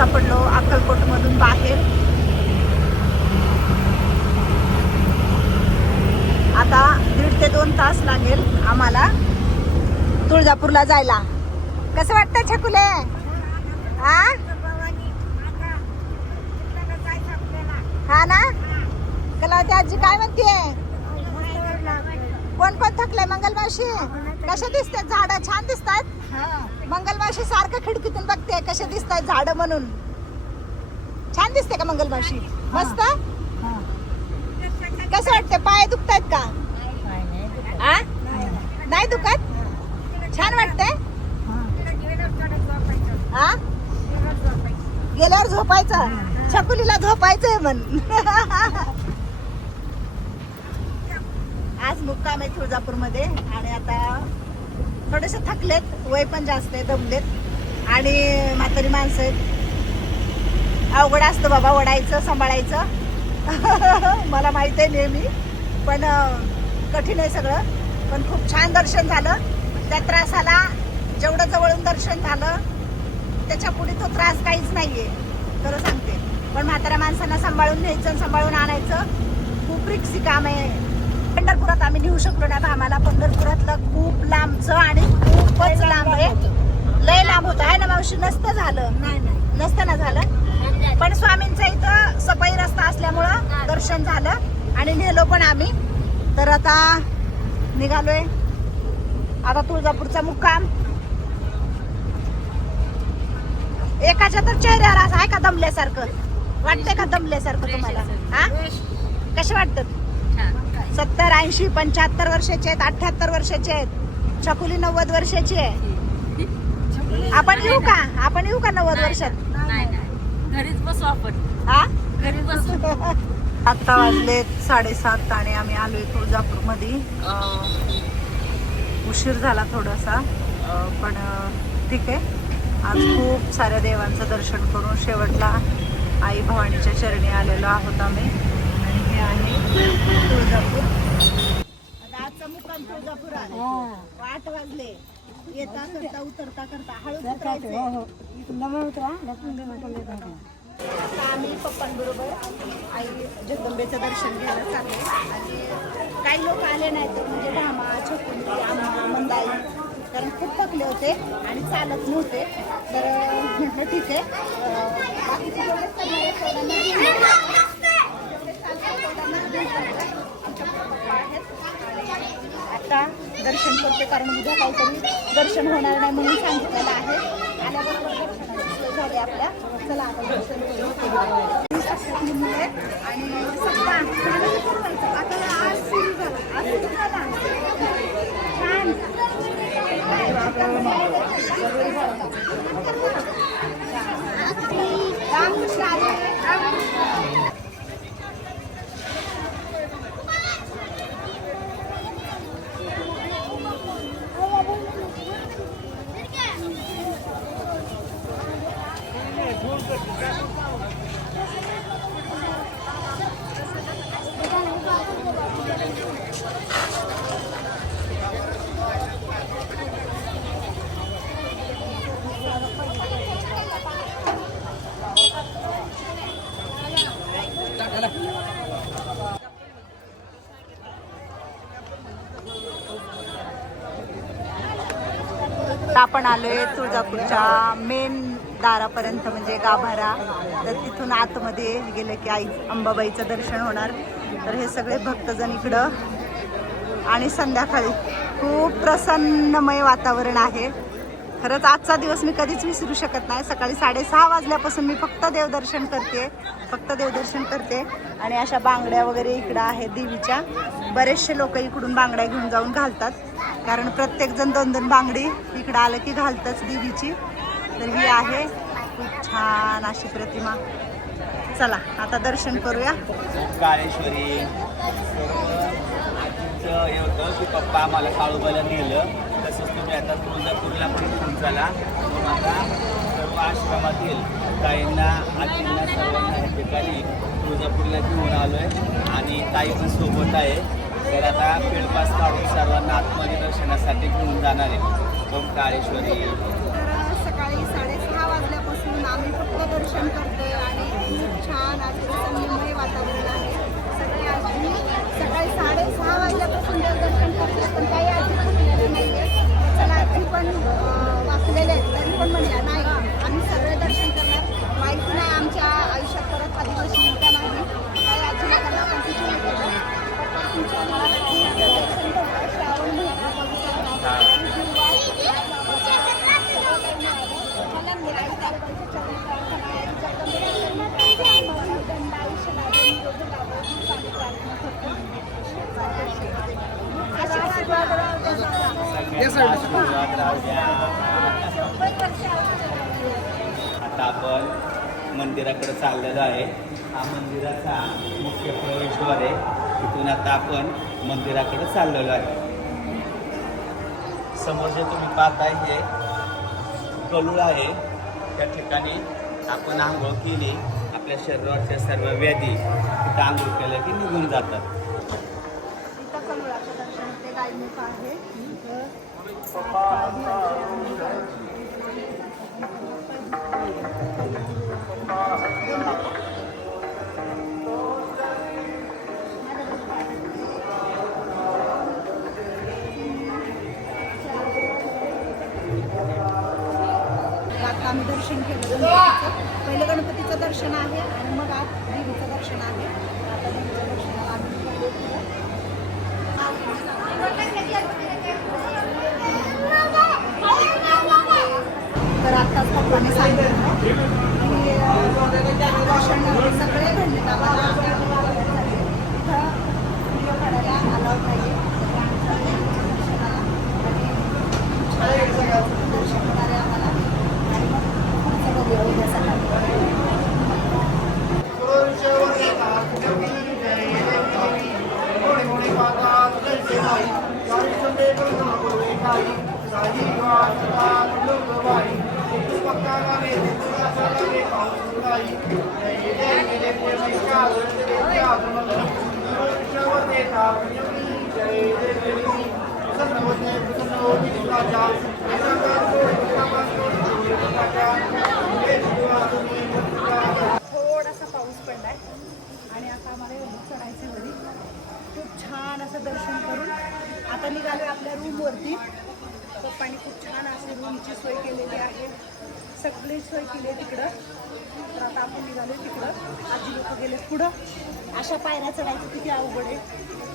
सापडलो पडलो अक्कलकोटमधून बाहेर. आता दीड ते दोन तास लागेल आम्हाला तुळजापूरला जायला. कसं वाटतं छकुले? हा? हा ना? कलावती आजी काय म्हणते कोण कोण थकलंय मंगलमावशी? कसे दिसतात झाड? छान दिसतात? मंगलमावशी सारखं खिडकीतून बघते कसे दिसताय झाड म्हणून. छान दिसते का मंगलमावशी? मस्त? कसं वाटतंय? पाय दुखतायत का? नाही दुखत? छान वाटतंय? आ? गेल्यावर झोपायचं. छकुलीला झोपायचंय म्हण. आज मुक्काम आहे तुळजापूरमध्ये. आणि आता थोडेसे थकलेत वय पण जास्त आहे दमलेत. आणि म्हातारी माणसं आहेत. अवघड असतं बाबा ओढायचं सांभाळायचं. मला माहीत आहे नेहमी पण कठीण आहे सगळं. पण खूप छान दर्शन झालं. त्या त्रासाला जेवढं जवळून दर्शन झालं त्याच्या पुढे तो त्रास काहीच नाही आहे खरं सांगते. पण म्हाताऱ्या माणसांना सांभाळून न्यायचं सांभाळून आणायचं खूप रिक्सी काम आहे. पंढरपुरात आम्ही नेऊ शकलो नाही. आम्हाला पंढरपुरातलं खूप लांबचं आणि खूपच लांब आहे. लय लांब होतं. आहे ना मावशी? नसतं झालं. नसतं ना झालं. पण स्वामींचा इथं सफाई रस्ता असल्यामुळं दर्शन झालं आणि नेलो पण आम्ही. तर आता निघालोय आता तुळजापूरचा मुक्काम. एकाच्या तर चेहऱ्यावर असं आहे का दमल्यासारखं? वाटतंय का दमल्यासारखं तुम्हाला? हा? कसे वाटतं? सत्तर ऐंशी पंच्याहत्तर वर्षाचे आहेत अठ्याहत्तर वर्षाचे आहेत. छकुली नव्वद वर्षाची आहे. आपण येऊ का? आपण येऊ का नव्वद वर्षात? नाही नाही. घरीच बसू आपण. हा घरी बसू. आता वाजलेत साडेसात आणि आम्ही आलोय तुळजापूरमध्ये उशीर झाला थोडासा पण ठीक आहे. आज खूप साऱ्या देवांचं दर्शन करून शेवटला आई भवानीच्या चरणी आलेलो आहोत आम्ही. हे आहे. तुळजापूर. आता आजचा मुक्काम तुळजापूर आठ वाजले. येता करता उतरता करता हळूच उतरायचंय. आता आम्ही पप्पांबरोबर आई जगदंबेचं दर्शन घ्यायला चालले आणि काही लोक आले नाही तर म्हणजे भामा छकुली आम्हा मंदाई. कारण खूप थकले होते आणि चालत नव्हते. तर म्हटलं ठीक आहे. अं, बाकीचे जेवढे करणारे तेवढ्यांना घेऊन जा. जेवढे चालतात तेवढ्यांना घेऊन जा. आमच्या पप्पा आहेत आता दर्शन करते कारण उद्या काहीतरी दर्शन होणार नाही म्हणून सांगितलेलं आहे. आल्याबरोबर दर्शनाची आपल्या. चला आता दर्शन आणि सप्पा आता आज सुरू झाला. आज सुरू झाला. आपण आलोय तुळजापूरच्या मेन दारापर्यंत म्हणजे गाभारा. तर तिथून आतमध्ये गेलं की आई अंबाबाईचं दर्शन होणार. तर हे सगळे भक्तजण इकडं. आणि संध्याकाळी खूप प्रसन्नमय वातावरण आहे. खरंच आजचा दिवस मी कधीच विसरू शकत नाही. सकाळी साडेसहा वाजल्यापासून मी फक्त देवदर्शन करते. फक्त देवदर्शन करते. आणि अशा बांगड्या वगैरे इकडं आहेत देवीच्या. बरेचसे लोक इकडून बांगड्या घेऊन जाऊन घालतात. कारण प्रत्येकजण दोन दोन बांगडी इकडं आलं की घालतच देवीची तर ही आहे. खूप छान अशी प्रतिमा. चला आता दर्शन करूया. काळेश्वरी. हे होतं की पप्पा मला काळूबाला नेलं. तसंच तुम्ही आता तुळजापूरला पण घेऊन चला. मग आता सर्व आश्रमातील ताईंना आजींना सर्वांना या ठिकाणी तुळजापूरला घेऊन आलो आहे आणि ताई पण सोबत आहे. तर आता पेडपास काढून सर्वांना आतमध्ये दर्शनासाठी घेऊन जाणार आहे. ओंकारेश्वरी. तर सकाळी साडेसहा वाजल्यापासून आम्ही फक्त दर्शन करतोय आणि खूप छान आज वातावरण आहे. सगळे आजी सकाळी साडेसहा वाजल्यापासून जर दर्शन करतोय पण काही आजी चुकलेले नाही आहे चला आजी पण वाचलेले आहेत. तरी पण म्हणल्या नाही आम्ही सगळे दर्शन करणार. माहिती नाही आमच्या आयुष्यात परत कधी अशी नाही काही आजी आपण तिथे आता आपण मंदिराकडे चाललेलो आहे. हा मंदिराचा मुख्य प्रवेशद्वार आहे. तिथून आता आपण मंदिराकडे चाललेलो आहे. समोर जे तुम्ही पाहताय हे कलुळ आहे. त्या ठिकाणी आपण आंघोळ केली. आपल्या शरीराच्या सर्व व्याधी तिथं आंघोळ केल्या की निघून जातात. इथं कमळाचं दर्शन ते गायमुख आहे. दर्शन केलं पहिलं गणपतीचं दर्शन आहे आणि मग आज देवीचं दर्शन आहे आता देवीचं दर्शनाला आम्ही गेलो. तर आत्ताच पप्पाने सांगितलं की अं, दर्शन सगळे घडले आम्हाला इथं व्हिडिओ काढायला अलाउड नाही दर्शन होणारे आम्हाला आणि मग पुढचं बघूया उद्या सकाळी थोडासा पाऊस पडलाय आणि आता आम्हाला एवढं चढायचं घरी खूप छान असं दर्शन करून आता निघालो आपल्या रूमवरती पप्पानी खूप छान अशी रूमची सोय केलेली आहे. सगळी सोय केली आहे तिकडं. तर आता आपण निघालो तिकडं. आजी लोक गेले पुढं. अशा पायऱ्या चढायचं किती अवघड आहे.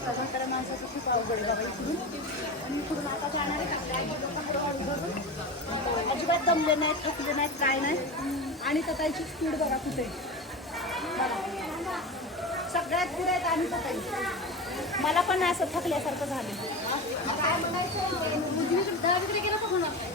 सगळ्या माणसाचं खूप अवघड आहे बाबा इकडून आणि इकडून आता जाणार आहे आपल्या आजी धरून अजिबात दमले नाहीत थकले नाहीत काय नाही. आणि तर स्पीड बघा कुठे सगळ्यात पुढे आहेत आणि तर मला पण असं थकल्यासारखं झालं. काय कळत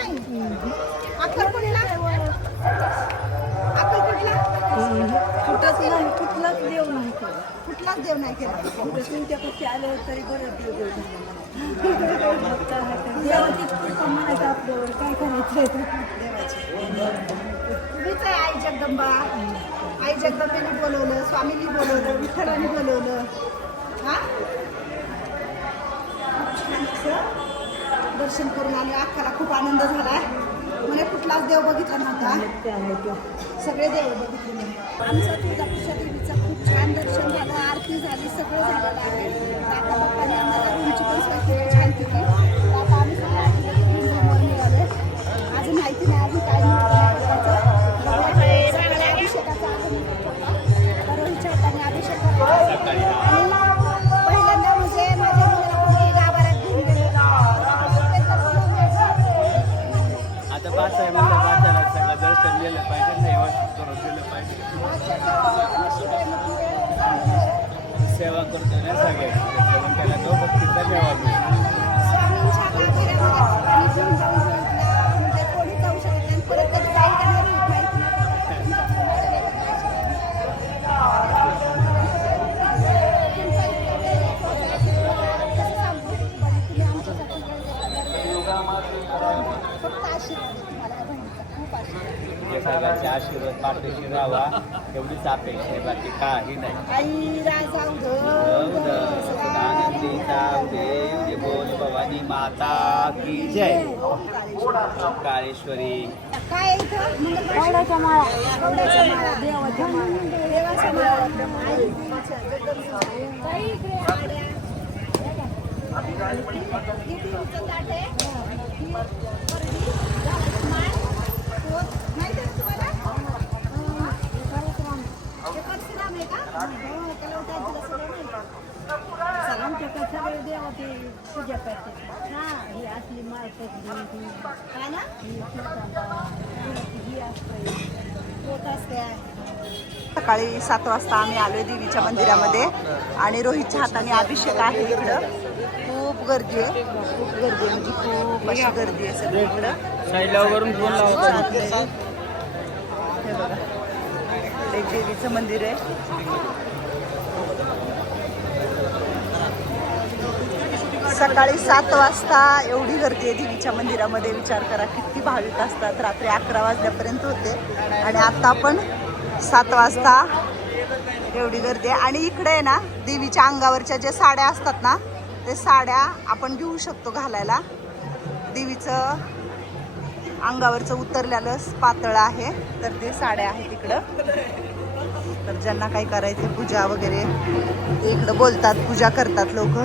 नाही अक्कलकोटला? अक्कलकोटला? कुठंच नाही कुठलाच देव नाही केलं. कुठलाच देव नाही केला. कुठं तुमच्यापाशी तरी बरं देव देवाची म्हणायचं आपल्यावर काय करायचं तुम्हीच आहे आई जगदंबा. आई जगदंबेने बोलवलं स्वामींनी बोलवलं विठ्ठलाने बोलवलं. हा? दर्शन करून आले. अख्खाला खूप आनंद झाला म्हणे कुठलाच देव बघितला नव्हता. सगळे देव बघितले. आमचं तुळजापूरच्या देवीचं खूप छान दर्शन झालं आरती झाली सगळं झालेलं आहे. आता बाप्पाने आम्हाला रूमची पण सोय केली छान केली तर आता आम्ही सगळ्या निघालो अजून माहिती नाही अजून काय नाही. अभिषेकाचा आहे अभिषेक घ्यायचं. आता पाच आहे म्हणलं पाच आहे सगळं दर्शन गेलं पाहिजे नाही व्यवस्थित करून गेलं पाहिजे मागच्या वेळेस शिवाय नको वेळ. सेवा करतो ना सगळे जेवण त्याला तो भक्तीचा मेवा सगळ्यांचे आशीर्वाद पाठीशी राहावा एवढीच अपेक्षा आहे बाकी काही नाही आई राजा जाऊ दे, आनंदी जाऊ दे उदे बोल भवानी माता की जय काळेश्वरी काय आहे इथं मंगलवार पूजा करते हा ही असली माळ पडली ना? ही असते सकाळी सात वाजता आम्ही आलोय देवीच्या मंदिरामध्ये आणि रोहितच्या हाताने अभिषेक आहे इकडं. खूप गर्दी आहे. खूप गर्दी आहे. म्हणजे खूप अशी गर्दी आहे सगळीकडं. वरून फोन लावतो एक देवीचं मंदिर आहे. सकाळी सात वाजता एवढी गर्दी आहे देवीच्या मंदिरामध्ये. विचार करा किती भाविक असतात. रात्री अकरा वाजल्यापर्यंत होते. आणि आता आपण सात वाजता एवढी गर्दी आहे. आणि इकडे आहे ना देवीच्या अंगावरच्या ज्या साड्या असतात ना ते साड्या आपण घेऊ शकतो घालायला. देवीचं अंगावरचं उतरलेलं पातळ आहे. तर ते साड्या आहेत इकडं तर ज्यांना काही करायचं पूजा वगैरे ते इकडं बोलतात पूजा करतात लोक.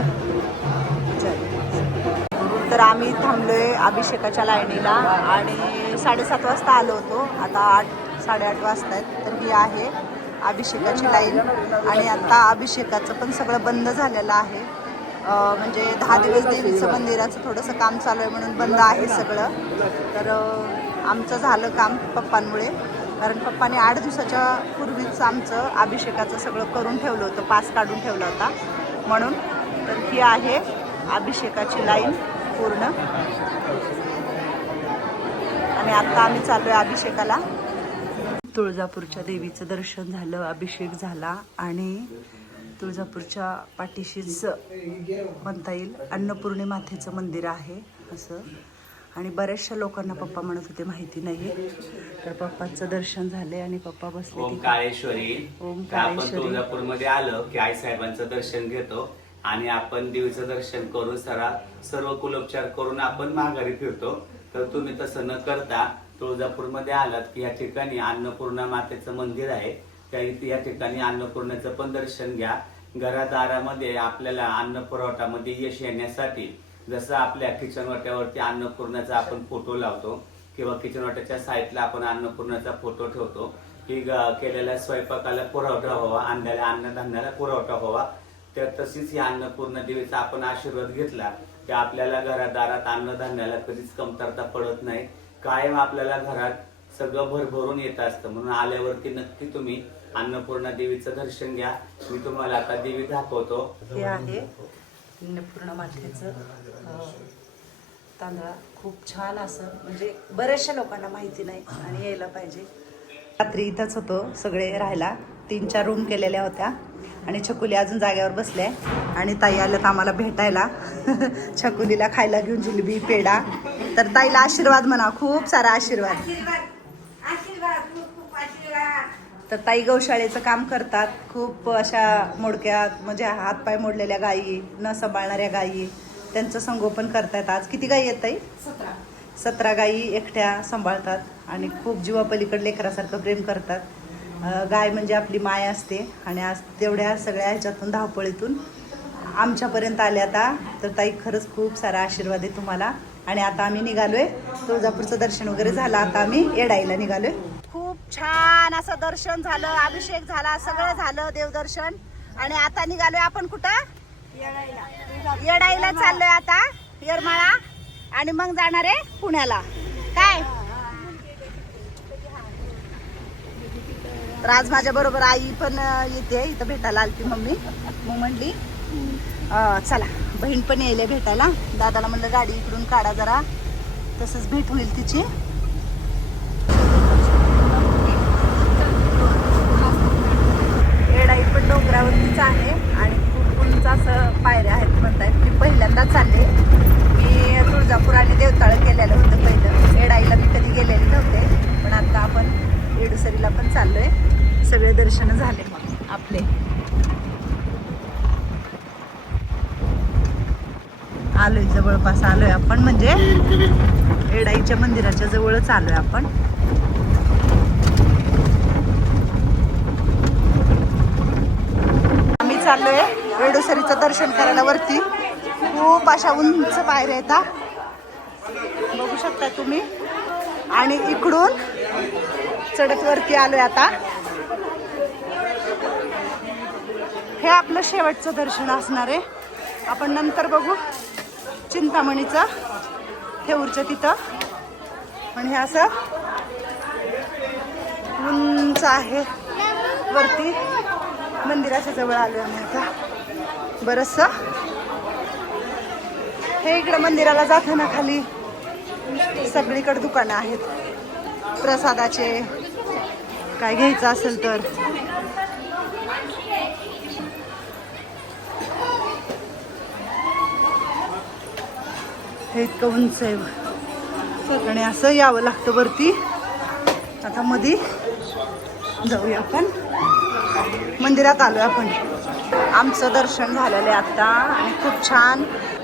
तर आम्ही थांबलोय अभिषेकाच्या लाईनीला आणि साडेसात वाजता आलो होतो. आता आठ साडेआठ वाजता आहेत. तर ही आहे अभिषेकाची लाईन. आणि आता अभिषेकाचं पण सगळं बंद झालेलं आहे. म्हणजे दहा दिवस देवीचं मंदिराचं थोडंसं काम चालू आहे म्हणून बंद आहे सगळं. तर आमचं झालं काम पप्पांमुळे. कारण पप्पाने आठ दिवसाच्या पूर्वीच आमचं अभिषेकाचं सगळं करून ठेवलं होतं पास काढून ठेवला होता. म्हणून तर ही आहे अभिषेकाची लाईन पूर्ण. आणि आत्ता आम्ही चाललो आहे अभिषेकाला. तुळजापूरच्या देवीचं दर्शन झालं अभिषेक झाला आणि तुळजापूरच्या पाठीशीच म्हणता येईल. अन्नपूर्णे मातेचं मंदिर आहे असं. आणि बऱ्याचशा लोकांना पप्पा म्हणत होते माहिती नाही तर पप्पांचं दर्शन झाले आणि पप्पा बसले ओम. काळेश्वरी. ओम काळेश्वरी. तुळजापूरमध्ये आलो की आई साहेबांचं दर्शन घेतो आणि आपण देवीचं दर्शन करून सरा सर्व कुलोपचार करून आपण माघारी फिरतो. तर तुम्ही तसं न करता तुळजापूरमध्ये आलात की या ठिकाणी अन्नपूर्णा मातेचं मंदिर आहे. काही या ठिकाणी अन्नपूर्णेचं पण दर्शन घ्या. घरादारामध्ये आपल्याला अन्न पुरवठामध्ये यश येण्यासाठी जसं आपल्या किचन वाट्यावरती अन्नपूर्णाचा आपण फोटो लावतो किंवा किचन वाट्याच्या साईडला आपण अन्नपूर्णाचा फोटो ठेवतो की केलेल्या स्वयंपाकाला पुरवठा व्हावा अन्नाला अन्नधान्याला पुरवठा व्हावा. तर तशीच ही अन्नपूर्ण देवीचा आपण आशीर्वाद घेतला की आपल्याला घरादारात अन्नधान्याला कधीच कमतरता पडत नाही. कायम आपल्याला घरात सगळं भरभरून येत असतं. म्हणून आल्यावरती नक्की तुम्ही अन्नपूर्णा देवीचं दर्शन घ्या. मी तुम्हाला आता देवी दाखवतो. हे आहे अन्नपूर्णा मातेचं तांदळा. खूप छान असं म्हणजे बऱ्याचशा लोकांना माहिती नाही आणि यायला पाहिजे. रात्री इथंच होतो सगळे राहायला. तीन चार रूम केलेल्या होत्या. आणि छकुली अजून जाग्यावर बसल्या. आणि ताई आल्यात आम्हाला भेटायला. छकुलीला खायला घेऊन जिलेबी पेढा. तर ताईला आशीर्वाद म्हणा. खूप सारा आशीर्वाद. तर ताई गौशाळेचं काम करतात. खूप अशा मोडक्या म्हणजे हातपाय मोडलेल्या गायी न सांभाळणाऱ्या गायी त्यांचं संगोपन करतायत. आज किती गायी आहेत ताई? सतरा. गायी एकट्या सांभाळतात आणि खूप जीवापलीकडे लेकरासारखं प्रेम करतात. गाय म्हणजे आपली माय असते आणि आज तेवढ्या सगळ्या ह्याच्यातून धावपळीतून आमच्यापर्यंत आले आता. तर ताई खरंच खूप सारा आशीर्वाद आहे तुम्हाला. आणि आता आम्ही निघालोय. तुळजापूरचं दर्शन वगैरे झालं. आता आम्ही येडाईला निघालोय. खूप छान असं दर्शन झालं अभिषेक झाला सगळं झालं देवदर्शन. आणि आता निघालोय आपण कुठं? येडाईला. चाललोय आता येरमाळा. आणि मग जाणार आहे पुण्याला. काय? तर आज माझ्या बरोबर आई पण येते इथं भेटायला आलती मम्मी. मग म्हणली चला बहीण पण येईल भेटायला. दादाला म्हणलं गाडी इकडून काढा जरा. तसंच भेट होईल तिची येडाई पण डोंगरावरतीच आहे आणि खूप उंच असं पायऱ्या आहेत म्हणतायत मी पहिल्यांदा चालले मी तुळजापूर आणि देवताळं केलेलं होतं पहिलं. येडाईला मी कधी गेलेले नव्हते पण आता आपण येडुसरीला पण चाललो आहे सगळे दर्शन झाले मग आपले. आलोय जवळपास आलोय आपण. म्हणजे एडाईच्या मंदिराच्या जवळच आलोय आपण. आम्ही आहे वेडोसरीचं दर्शन करायला वरती. खूप अशा उंच पायऱ्या येतात बघू शकता तुम्ही. आणि इकडून चढत वरती आलोय आता. हे आपलं शेवटचं दर्शन असणार आहे. आपण नंतर बघू. चिंतामणीचं ठेऊरचं तिथं. पण हे असं उंच आहे. वरती. मंदिराच्या जवळ आलो आम्ही आता. बरस हे इकडं मंदिराला जाताना खाली सगळीकडे दुकानं आहेत. प्रसादाचे. काय घ्यायचं असेल तर. हे इतकं उंच आहे. आणि असं यावं लागतं वरती. आता मधी जाऊया आपण. मंदिरात आलोय आपण. आमचं दर्शन झालेलं आहे आत्ता आणि खूप छान.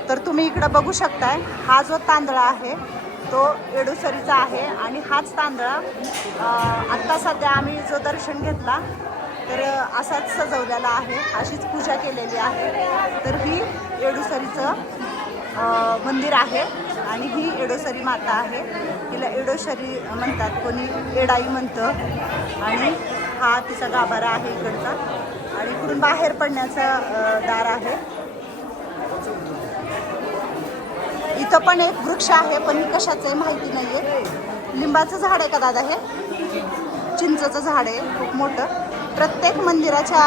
तर तुम्ही इकडं बघू शकताय हा जो तांदळा आहे तो एडुसरीचा आहे आणि हाच तांदळा आत्ता सध्या आम्ही जो दर्शन घेतला तर असाच सजवलेला आहे. अशीच पूजा केलेली आहे. तर ही येडुसरीचं मंदिर आहे आणि ही येडोसरी माता आहे. हिला येडोसरी म्हणतात कोणी येडाई म्हणतं. आणि हा तिचा गाभारा आहे इकडचा. आणि इकडून बाहेर पडण्याचा दार आहे. इथं पण एक वृक्ष आहे पण कशाचं आहे माहिती नाही आहे लिंबाचं झाड आहे का दादा हे? चिंचचं झाड आहे खूप मोठं. प्रत्येक मंदिराच्या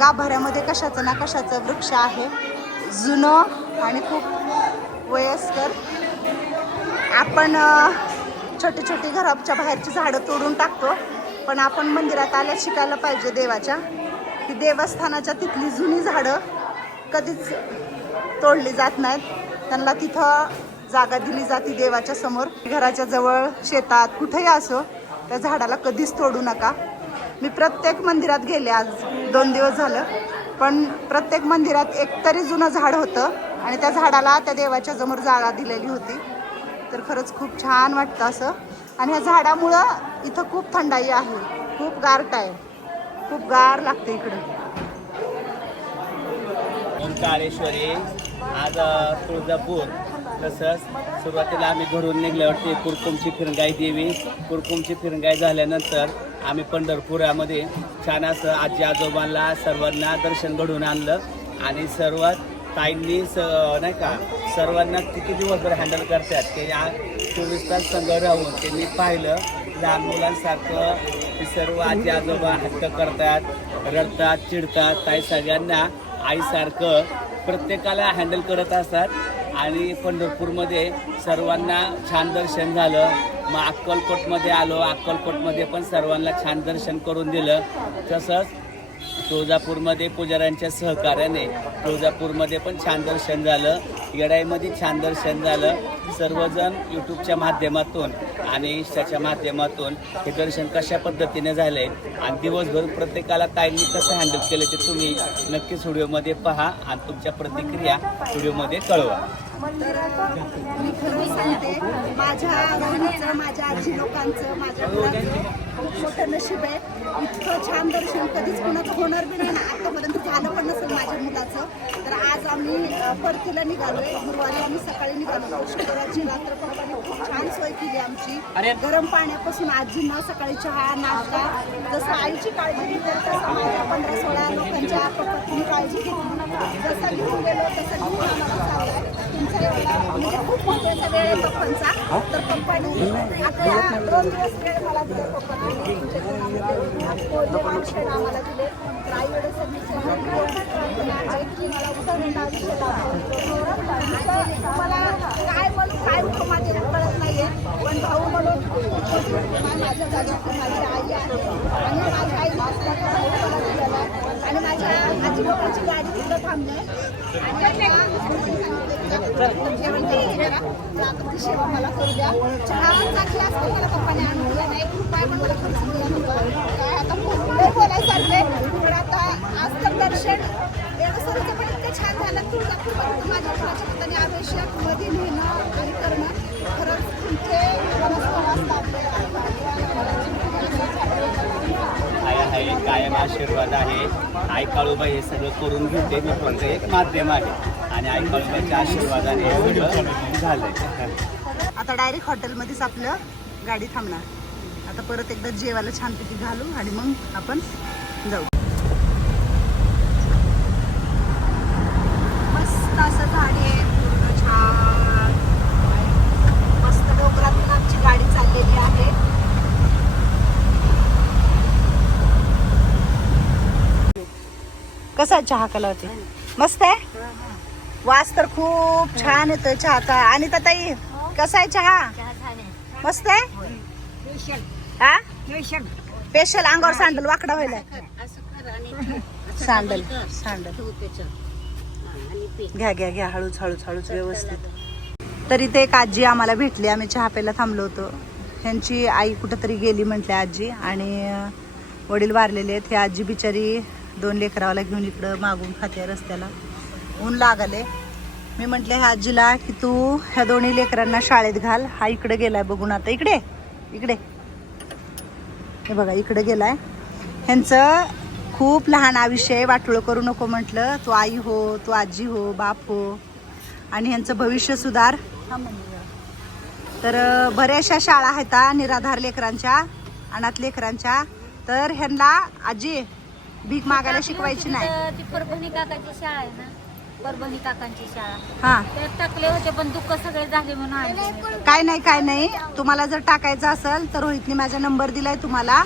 गाभाऱ्यामध्ये कशाचं ना कशाचं वृक्ष आहे. जुनं आणि खूप वयस्कर. आपण छोटी छोटी घराच्या बाहेरची झाडं तोडून टाकतो. पण आपण मंदिरात आल्या शिकायला पाहिजे देवाच्या. की देवस्थानाच्या तिथली जुनी झाडं कधीच तोडली जात नाहीत. त्यांना तिथं जागा दिली जाते देवाच्या समोर. घराच्या जवळ शेतात कुठेही असो त्या झाडाला कधीच तोडू नका. मी प्रत्येक मंदिरात गेले आज दोन दिवस झालं. पण प्रत्येक मंदिरात एकतरी जुनं झाड होतं आणि त्या झाडाला त्या देवाच्या समोर जागा दिलेली होती. तर खरंच खूप छान वाटतं असं. आणि ह्या झाडामुळं इथं खूप थंडाई आहे. खूप गारट आहे. खूप गार लागते इकडे. ओंकारेश्वरी आज तुळजापूर. तसंच सुरुवातीला आम्ही घरून निघल्यावरती कुरकुमची फिरंगाई देवी कुरकुमची फिरंगाई झाल्यानंतर आम्ही पंढरपुरामध्ये छान असं आजी आजोबांना सर्वांना दर्शन घडून आणलं. आणि सर्वात ताईंनी स नाही का सर्वांना किती दिवसभर हँडल करतात ते या चोवीस तास संघ राहून त्यांनी पाहिलं लहान मुलांसारखं ते सर्व आजी आजोबा हट्ट करतात रडतात चिडतात काही सगळ्यांना आईसारखं प्रत्येकाला हँडल करत असतात. आणि पंढरपूरमध्ये सर्वांना छान दर्शन झालं. मग अक्कलकोटमध्ये आलो. अक्कलकोटमध्ये पण सर्वांना छान दर्शन करून दिलं. तसंच तुळजापूरमध्ये पुजाऱ्यांच्या सहकार्याने तुळजापूरमध्ये पण छान दर्शन झालं. येडाईमध्ये छान दर्शन झालं. सर्वजण यूट्यूबच्या माध्यमातून आणि इंस्टाच्या माध्यमातून हे दर्शन कशा पद्धतीने झालंय आणि दिवसभर प्रत्येकाला ताईंनी कसं हँडल केलं ते तुम्ही नक्कीच व्हिडिओमध्ये पहा आणि तुमच्या प्रतिक्रिया व्हिडिओमध्ये कळवा. मी खरं सांगते माझ्या माझ्या आजी लोकांचं माझ्या खूप मोठं नशीब आहे. इतकं छान दर्शन कधीच कोणाचं होणार बी नाही ना आतापर्यंत झालं पण नसेल माझ्या मुलाचं. तर आज आम्ही परतीला निघालोय. गुरुवारी आम्ही सकाळी निघालो. शुक्रवारची रात्र पप्पाने खूप छान सोय केली आमची. गरम पाण्यापासून आजींना सकाळी चहा नाश्ता जसं आईची काळजी घेते तसं माझ्या पंधरा सोळा लोकांच्या पप्पाची काळजी घेतली जसं घेऊन गेलो तसं घेऊन आम्हाला चाललंय तुमचा एवढा म्हणजे महत्त्वाचा वेळ आहे पप्पांचा. तर पप्पानी आता या दोन दिवस वेळ मला दिले पप्पांनी. तुमच्या जीवनामध्ये कोणते माणसं आम्हाला दिले. तर आई वडील सगळी आजी मला उदाहरण मला काय म्हणून काय कळत नाहीये. पण भाऊ म्हणून माझ्या जागी माझी आई आहे. आणि माझ्या आई आणि माझ्या आजी बाबाची गाडी तिथं थांबले जेवण सेवा मला करू द्या. चहा पण चांगली असते मला पप्पाने आणून दिला नाही. रुपये मला खर्च दिला नव्हता. काय आता खूप बोलायसारखे पण आता आज तर दर्शन देवस्थानाचं पण इतकं छान झालं. तुळजापूर माझ्या माझ्या हाताने आवश्यकमध्ये नेणं आणि करणं. खरंच तुमचे आहे कायम आशीर्वाद आहे. आई काळूबाई हे सगळं करून घेते मी एक माध्यम आहे. आणि आई काळूबाईच्या आशीर्वादाने हे सगळं झालंय. आता डायरेक्ट हॉटेलमध्येच आपलं गाडी थांबणार. आता परत एकदा जेवायला छानपैकी घालू आणि मग आपण जाऊ मस्त असं झाडी आहे पूर्ण छान मस्त डोंगरातून आमची गाडी चाललेली आहे कसा आहे चहा कलावती मस्त आहे? वास तर खूप छान येतोय चहाचा आणि ताई कसा आहे चहा? मस्त आहे? हा? स्पेशल अंगावर सँडल वाकडा व्हायला सँडल सँडल. घ्या घ्या घ्या हळूच हळूच हळूच व्यवस्थित. तर इथे एक आजी आम्हाला भेटली. आम्ही चहा प्यायला थांबलो होतो. ह्यांची आई कुठंतरी गेली म्हटली आजी आणि वडील वारलेले आहेत. हे आजी बिचारी दोन लेकरावाला घेऊन इकडं मागून खाते रस्त्याला. ऊन लागले मी म्हटले ह्या आजीला की तू ह्या दोन्ही लेकरांना शाळेत घाल. हा इकडे गेलाय बघून आता. इकडे इकडे. हे बघा इकडे गेलाय. ह्यांचं खूप लहान आयुष्य आहे. वाटोळं करू नको म्हटलं. तू आई हो तू आजी हो बाप हो. आणि ह्यांचं भविष्य सुधार. तर बऱ्याचशा शाळा आहेत निराधार लेकरांच्या अनाथ लेकरांच्या. तर ह्यांना आजी भीक मागायला शिकवायची नाही. ती परभणी काकाची शाळा आहे ना? परभणी काकांची शाळा. हा. त्यात टाकले होते पण दुःख सगळे झाले म्हणून आणले नाही. काय नाही काय नाही. तुम्हाला जर टाकायचं असेल तर रोहितने माझा नंबर दिलाय तुम्हाला.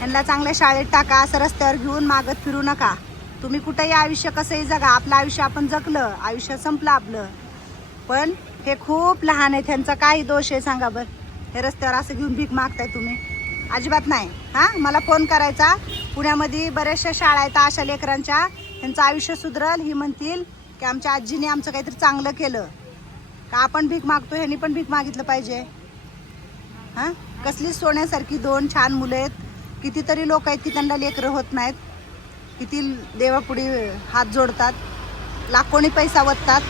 यांना चांगल्या शाळेत टाका असं रस्त्यावर घेऊन मागत फिरू नका. तुम्ही कुठेही आयुष्य कसंही जगा. आपलं आयुष्य आपण जगलं आयुष्य संपलं आपलं. पण हे खूप लहान आहे त्यांचा काही दोष आहे सांगा बर. हे रस्त्यावर असं घेऊन भीक मागताय तुम्ही. अजिबात नाही. हां? मला फोन करायचा. पुण्यामध्ये बऱ्याचशा शाळा आहेत अशा लेकरांच्या. त्यांचं आयुष्य सुधरल. ही म्हणतील की आमच्या आजीने आमचं काहीतरी चांगलं केलं. का आपण भीक मागतो? ह्यांनी पण भीक मागितलं पाहिजे. हां? कसली सोन्यासारखी दोन छान मुलं आहेत. कितीतरी लोक आहेत की त्यांना लेकरं होत नाहीत. किती देवापुढे हात जोडतात. लाखोनी पैसा वततात.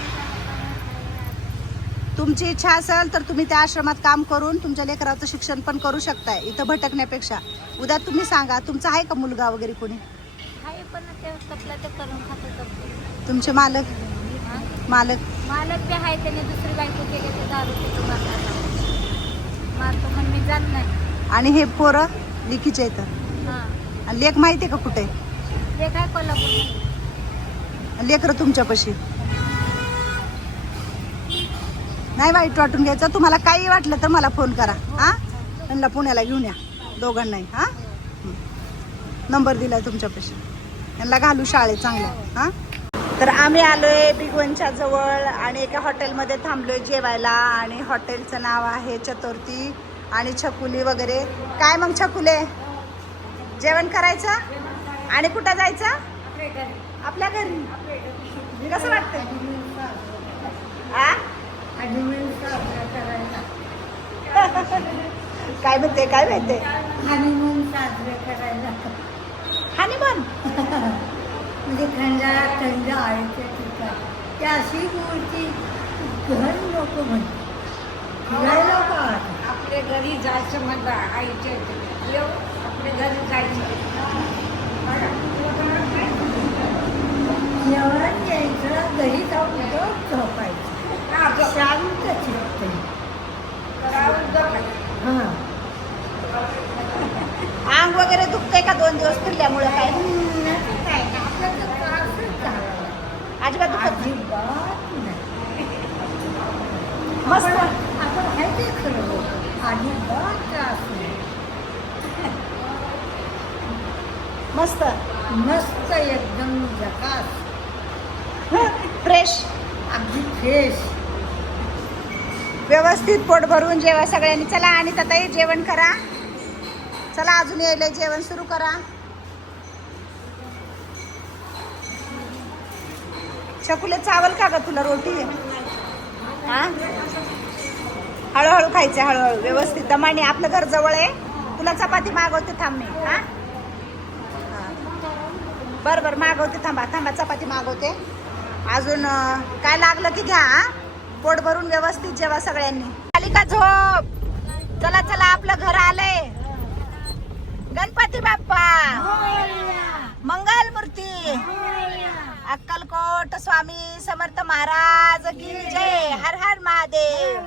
तुमची इच्छा असेल तर तुम्ही त्या आश्रमात काम करून तुमच्या लेकराचं शिक्षण पण करू शकताय इथं भटकण्यापेक्षा. उद्या तुम्ही सांगा तुमचा आहे का मुलगा वगैरे कोणी? आहे पण ते तपला ते करून खात होतं. तुमचे मालक? हा? मालक? मालक बी आहे त्याने दुसरी बायको केली ते दारू पितो मारतो. मारतो म्हणून मी जात नाही. आणि हे पोरं लिखीचे इथं हा. आणि लेख माहिती आहे का कुठे? ते काय कोल्हापूर लेकरं तुमच्यापाशी? नाही वाईट वाटून घ्यायचं. तुम्हाला काही वाटलं तर मला फोन करा. हा? त्यांना पुण्याला घेऊन या. दोघांनाही. हा? नंबर नंबर आहे तुमच्यापाशी. यांना घालू शाळेत चांगल्या हा? तर आम्ही आलोय बिगवनच्या जवळ आणि एका हॉटेलमध्ये थांबलोय जेवायला. आणि हॉटेलचं नाव आहे चतुर्थी आणि छकुली वगैरे. काय मग छकुले? जेवण करायचं? आणि कुठं जायचं? आपल्या घरी. कसं वाटतं काय म्हणते काय म्हणते हनीमून साजरे करायला हनीमून म्हणजे थंडाळा थंड आळीच्या ठिकाण. ती अशी मूर्ती घर लोक म्हणतात. फिरायला का आपल्या घरी जायचं म्हणलं आईच्या येऊ आपल्या घरी जायचं. जेवण घ्यायचं घरी जाऊन झोपायचं. शांत चित्त हां. अंग वगैरे दुखतंय का दोन दिवस फिरल्यामुळे काय? अजिबात दुखत मस्त. आपण आपण आहे ते खरं अजिबात त्रास मस्त. मस्त एकदम झकास फ्रेश अगदी फ्रेश व्यवस्थित पोट भरून जेवा सगळ्यांनी. चला आणि ताई जेवण करा. चला अजून यायला जेवण सुरू करा. शकुले चावल का ग तुला रोटी. हा? हळूहळू खायचे हळूहळू. व्यवस्थित. दमाने आपलं घर जवळ आहे. तुला चपाती मागवते थांब मी. हा? बरं बरं मागवते थांबा थांबा चपाती मागवते. अजून काय लागलं की घ्या हा? पोट भरून व्यवस्थित जेवा सगळ्यांनी. आली का झोप. चला चला आपलं घर आलंय. गणपती बाप्पा. मंगल मूर्ती अक्कलकोट स्वामी समर्थ महाराज की जय. हर हर महादेव.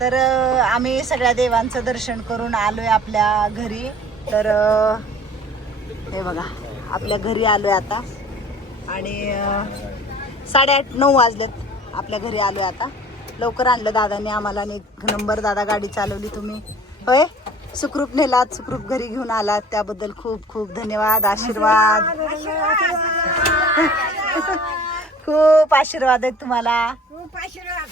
तर आम्ही सगळ्या देवांचं दर्शन करून आलोय आपल्या घरी. तर हे बघा आपल्या घरी आलोय आता. आणि साडेआठ नऊ वाजलेत. आपल्या घरी आलोय आता. लवकर आणलं दादाने आम्हाला आणि एक नंबर दादा गाडी चालवली तुम्ही. होय? सुखरूप नेलात सुखरूप घरी घेऊन आलात. त्याबद्दल खूप खूप धन्यवाद आशीर्वाद. खूप आशीर्वाद आहेत तुम्हाला. खूप आशीर्वाद.